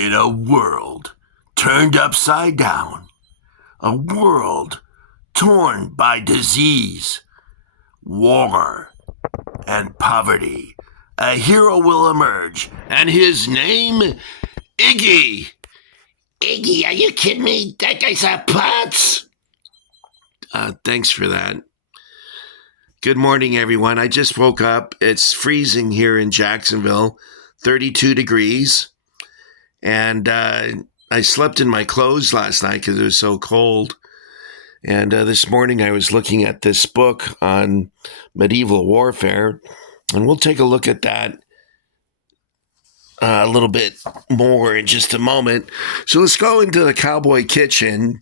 In a world turned upside down, a world torn by disease, war, and poverty, a hero will emerge, and his name, Iggy. Iggy, are you kidding me? That guy's a putz. Thanks for that. Good morning, everyone. I just woke up. It's freezing here in Jacksonville, 32 degrees. And I slept in my clothes last night because it was so cold. And this morning I was looking at this book on medieval warfare. And we'll take a look at that a little bit more in just a moment. So let's go into the Cowboy Kitchen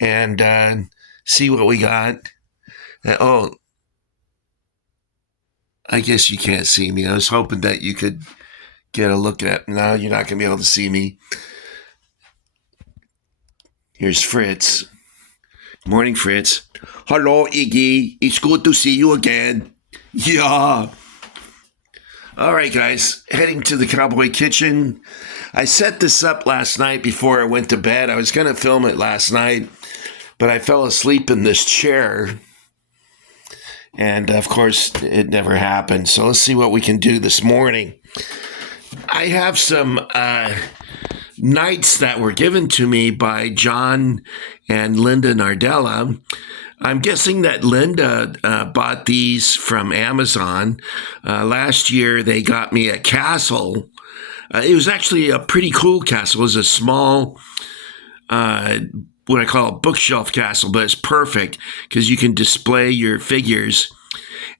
and see what we got. I guess you can't see me. I was hoping that you could get a look at it. No, you're not going to be able to see me. Here's Fritz. Morning, Fritz. Hello, Iggy. It's good to see you again. Yeah. All right, guys. Heading to the Cowboy Kitchen. I set this up last night before I went to bed. I was going to film it last night, but I fell asleep in this chair. And, of course, it never happened. So let's see what we can do this morning. I have some nights that were given to me by John and Linda Nardella. I'm guessing that Linda bought these from Amazon. Last year, they got me a castle. It was actually a pretty cool castle. It was a small, what I call a bookshelf castle, but it's perfect because you can display your figures.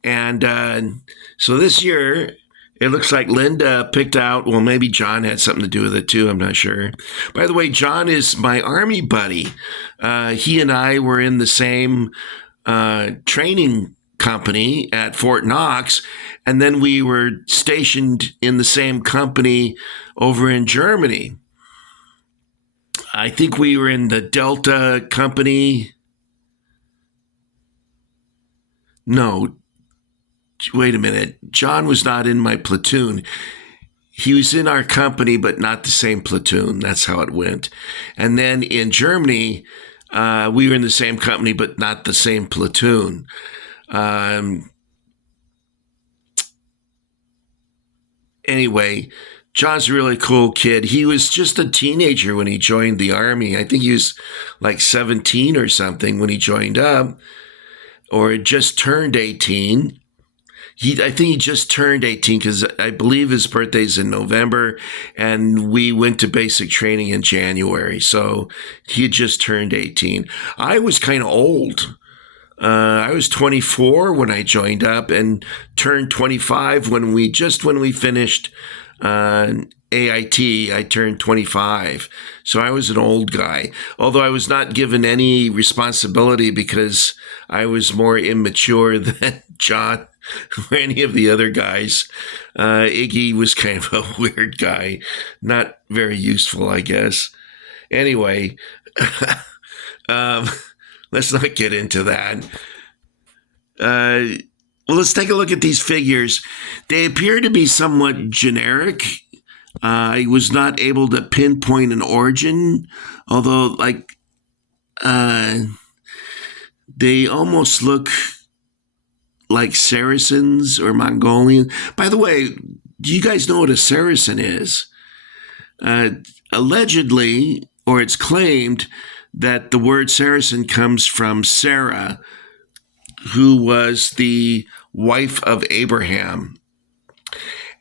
And so this year, it looks like Linda picked out, well, maybe John had something to do with it too. I'm not sure. By the way, John is my Army buddy. He and I were in the same training company at Fort Knox, and then we were stationed in the same company over in Germany. I think we were in the Delta Company. No. Wait a minute. John was not in my platoon. He was in our company, but not the same platoon. That's how it went. And then in Germany, we were in the same company, but not the same platoon. Anyway, John's a really cool kid. He was just a teenager when he joined the Army. I think he was like 17 or something when he joined up, or had just turned 18. I think he just turned 18 because I believe his birthday's in November, and we went to basic training in January. So he had just turned 18. I was kind of old. I was 24 when I joined up and turned 25 when we finished AIT. I turned 25. So I was an old guy, although I was not given any responsibility because I was more immature than John or any of the other guys. Iggy was kind of a weird guy, not very useful, I guess. Anyway, let's not get into that. Well, let's take a look at these figures. They appear to be somewhat generic. I was not able to pinpoint an origin, although, they almost look like Saracens or Mongolian. By the way, do you guys know what a Saracen is? Allegedly, or it's claimed, that the word Saracen comes from Sarah, who was the wife of Abraham.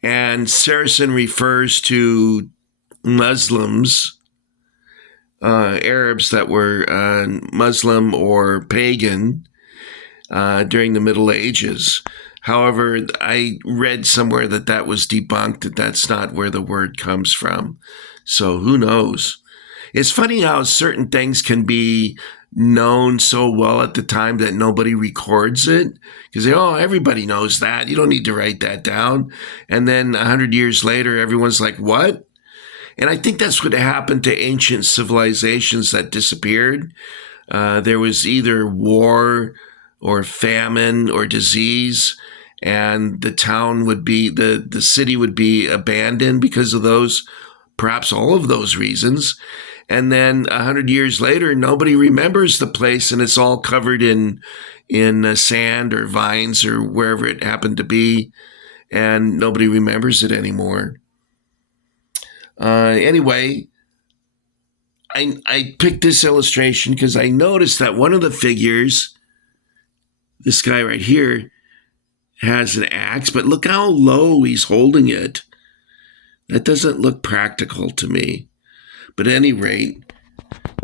And Saracen refers to Muslims, Arabs that were Muslim or pagan during the Middle Ages. However, I read somewhere that was debunked, that that's not where the word comes from. So who knows? It's funny how certain things can be known so well at the time that nobody records it, because everybody knows that. You don't need to write that down. And then 100 years later, everyone's like, what? And I think that's what happened to ancient civilizations that disappeared. There was either war or famine or disease, and the town would be, the city would be abandoned because of those perhaps all of those reasons. And then 100 years later, nobody remembers the place, and it's all covered in sand or vines or wherever it happened to be, and nobody remembers it anymore. Anyway, I picked this illustration because I noticed that one of the figures, this guy right here, has an axe, but look how low he's holding it. That doesn't look practical to me. But at any rate,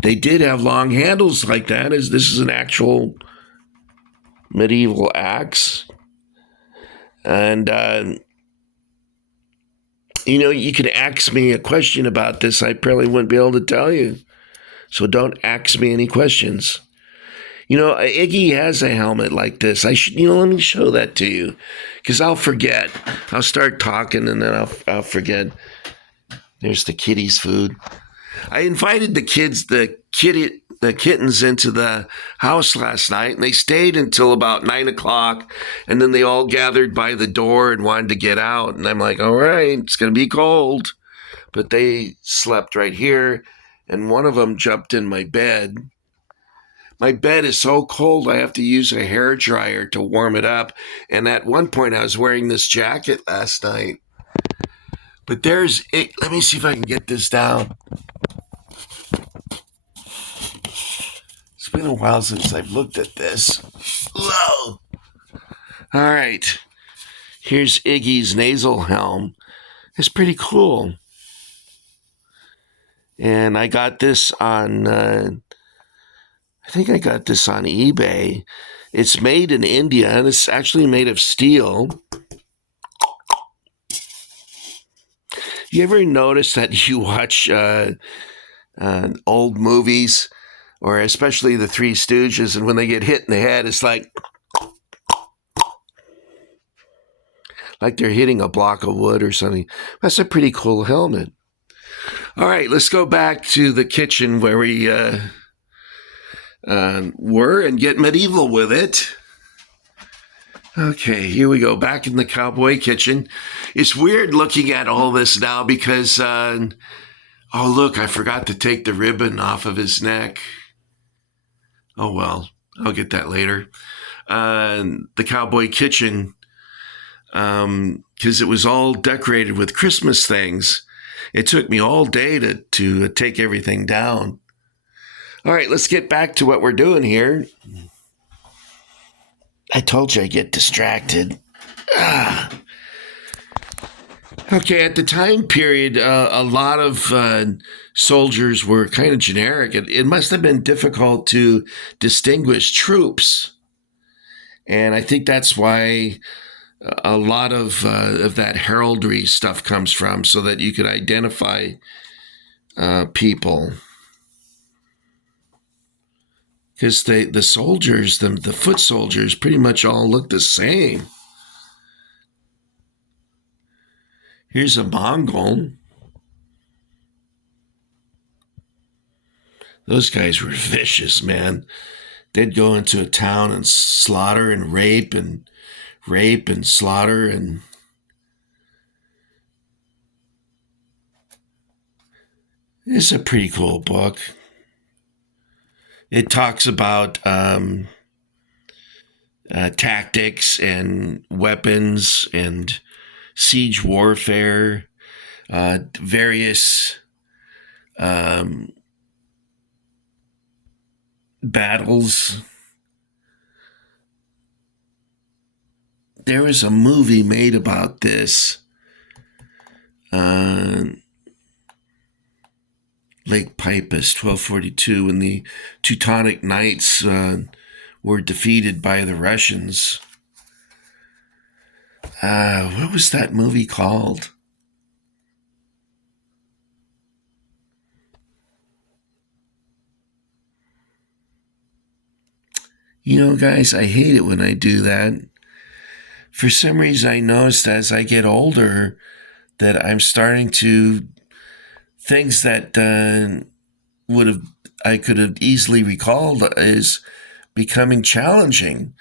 they did have long handles like that, as this is an actual medieval axe. And, you could ask me a question about this. I probably wouldn't be able to tell you. So don't ask me any questions. Iggy has a helmet like this. I should, let me show that to you, because I'll forget. I'll start talking and then I'll forget. There's the kitty's food. I invited the kittens into the house last night, and they stayed until about 9 o'clock, and then they all gathered by the door and wanted to get out. And I'm like, all right, it's going to be cold. But they slept right here, and one of them jumped in my bed. My bed is so cold, I have to use a hair dryer to warm it up. And at one point, I was wearing this jacket last night. But there's it. Let me see if I can get this down. It's been a while since I've looked at this. Whoa! All right. Here's Iggy's nasal helm. It's pretty cool. And I got this on, I think I got this on eBay. It's made in India, and it's actually made of steel. You ever notice that you watch old movies, or especially the Three Stooges, and when they get hit in the head, it's like they're hitting a block of wood or something? That's a pretty cool helmet. All right, let's go back to the kitchen where we were and get medieval with it. Okay, here we go, back in the cowboy kitchen. It's weird looking at all this now because, oh, look, I forgot to take the ribbon off of his neck. Oh, well, I'll get that later. The cowboy kitchen, because it was all decorated with Christmas things. It took me all day to take everything down. All right, let's get back to what we're doing here. I told you I get distracted. Okay, at the time period, a lot of soldiers were kind of generic. It must have been difficult to distinguish troops. And I think that's why a lot of that heraldry stuff comes from, so that you could identify people. Because the soldiers, the foot soldiers, pretty much all look the same. Here's a Mongol. Those guys were vicious, man. They'd go into a town and slaughter and rape and slaughter and... It's a pretty cool book. It talks about tactics and weapons and siege warfare, various battles. There was a movie made about this. Lake Peipus, 1242, when the Teutonic Knights were defeated by the Russians. What was that movie called? Guys, I hate it when I do that. For some reason, I noticed as I get older that I'm starting to... Things that I could have easily recalled is becoming challenging.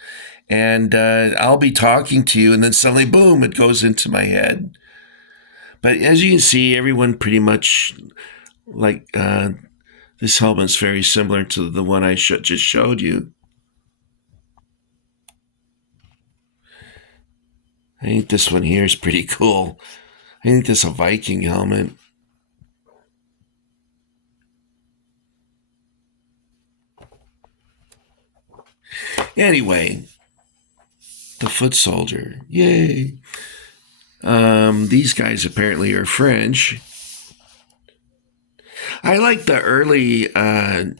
And I'll be talking to you, and then suddenly, boom, it goes into my head. But as you can see, everyone pretty much like this helmet's very similar to the one I just showed you. I think this one here is pretty cool. I think this is a Viking helmet. Anyway, the foot soldier. Yay. These guys apparently are French. I like the early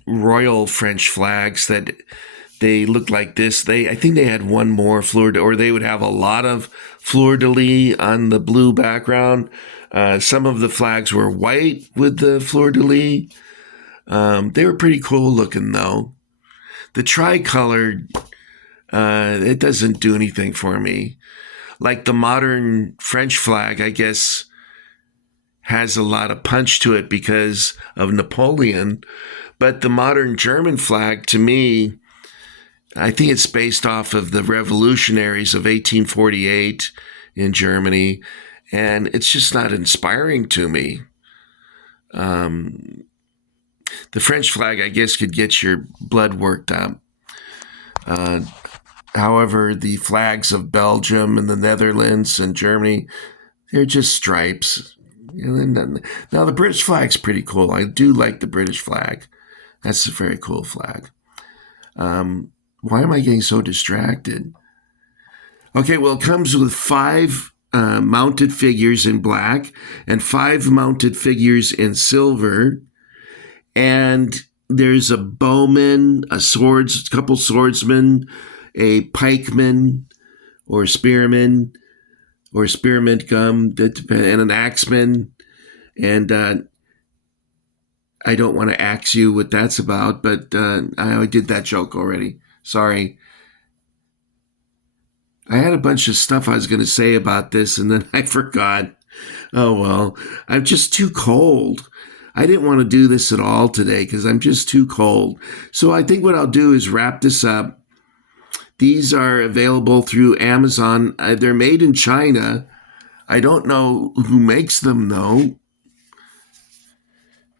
royal French flags that they looked like this. I think they had one more or they would have a lot of fleur-de-lis on the blue background. Some of the flags were white with the fleur-de-lis. They were pretty cool looking, though. The tricolor, it doesn't do anything for me. Like the modern French flag, I guess, has a lot of punch to it because of Napoleon. But the modern German flag, to me, I think it's based off of the revolutionaries of 1848 in Germany, and it's just not inspiring to me. The French flag, I guess, could get your blood worked up. However, the flags of Belgium and the Netherlands and Germany, they're just stripes. Now, the British flag's pretty cool. I do like the British flag. That's a very cool flag. Why am I getting so distracted? Okay, well, it comes with 5 mounted figures in black and 5 mounted figures in silver. And there's a bowman, a couple swordsmen, a pikeman or spearman or spearmint gum, and an axeman. And I don't want to axe you what that's about, but I did that joke already. Sorry. I had a bunch of stuff I was going to say about this, and then I forgot. Oh, well, I'm just too cold. I didn't want to do this at all today because I'm just too cold. So I think what I'll do is wrap this up. These are available through Amazon. They're made in China. I don't know who makes them, though.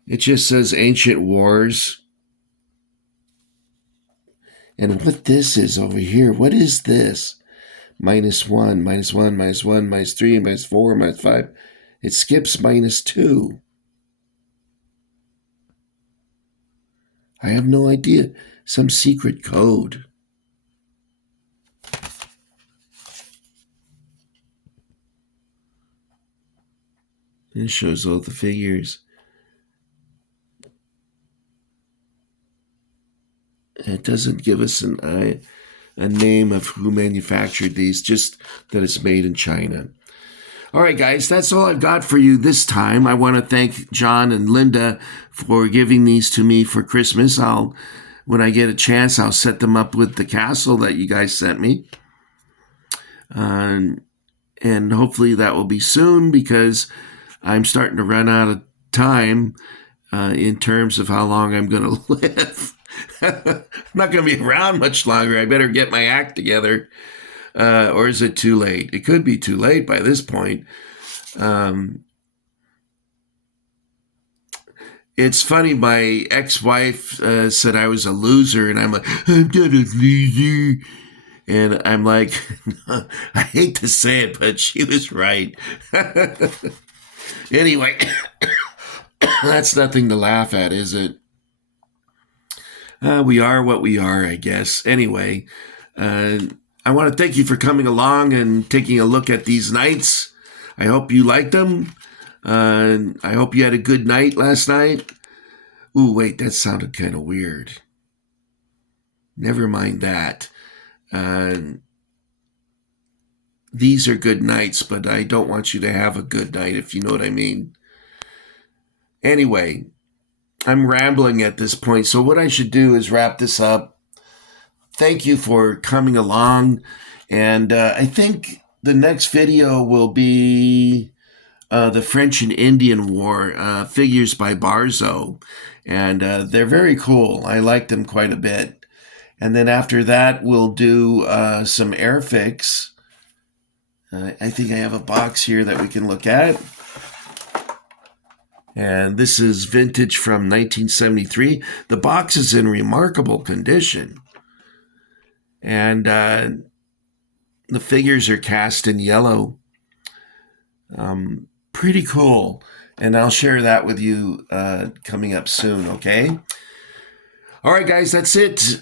It just says Ancient Wars. And what this is over here, what is this? -1, -1, -1, -3, -4, -5. It skips -2. I have no idea. Some secret code. This shows all the figures. It doesn't give us a name of who manufactured these, just that it's made in China. All right, guys, that's all I've got for you this time. I want to thank John and Linda for giving these to me for Christmas. When I get a chance, I'll set them up with the castle that you guys sent me. And hopefully that will be soon because I'm starting to run out of time in terms of how long I'm going to live. I'm not going to be around much longer. I better get my act together. Or is it too late? It could be too late by this point. It's funny, my ex-wife said I was a loser, and I'm like, I'm not a loser. And I'm like, I hate to say it, but she was right. Anyway, that's nothing to laugh at, is it? We are what we are, I guess. Anyway, I want to thank you for coming along and taking a look at these knights. I hope you liked them. I hope you had a good night last night. Ooh, wait, that sounded kind of weird. Never mind that. These are good nights, but I don't want you to have a good night, if you know what I mean. Anyway, I'm rambling at this point, so what I should do is wrap this up. Thank you for coming along, and I think the next video will be the French and Indian War, figures by Barzo, and they're very cool. I like them quite a bit. And then after that, we'll do some Airfix. I think I have a box here that we can look at. And this is vintage from 1973. The box is in remarkable condition. And the figures are cast in yellow. Pretty cool. And I'll share that with you coming up soon, okay? All right, guys, that's it.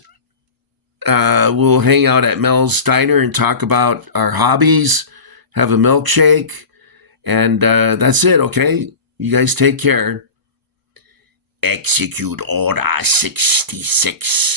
We'll hang out at Mel's Diner and talk about our hobbies, have a milkshake, and that's it, okay? You guys take care. Execute Order 66.